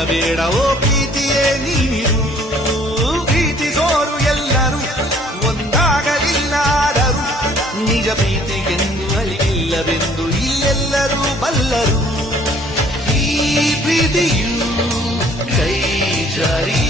ಬಿಡಬೇಡವೋ ಪ್ರೀತಿಯೇ ನೀರು. ಪ್ರೀತಿಸೋರು ಎಲ್ಲರೂ ಒಂದಾಗಲಿಲ್ಲಾದರೂ ನಿಜ ಪ್ರೀತಿಗೆಂದು ಅಳಿಯಿಲ್ಲವೆಂದು ಇಲ್ಲೆಲ್ಲರೂ ಬಲ್ಲರು. ಈ ಪ್ರೀತಿಯು ಕೈ ಜಾರಿ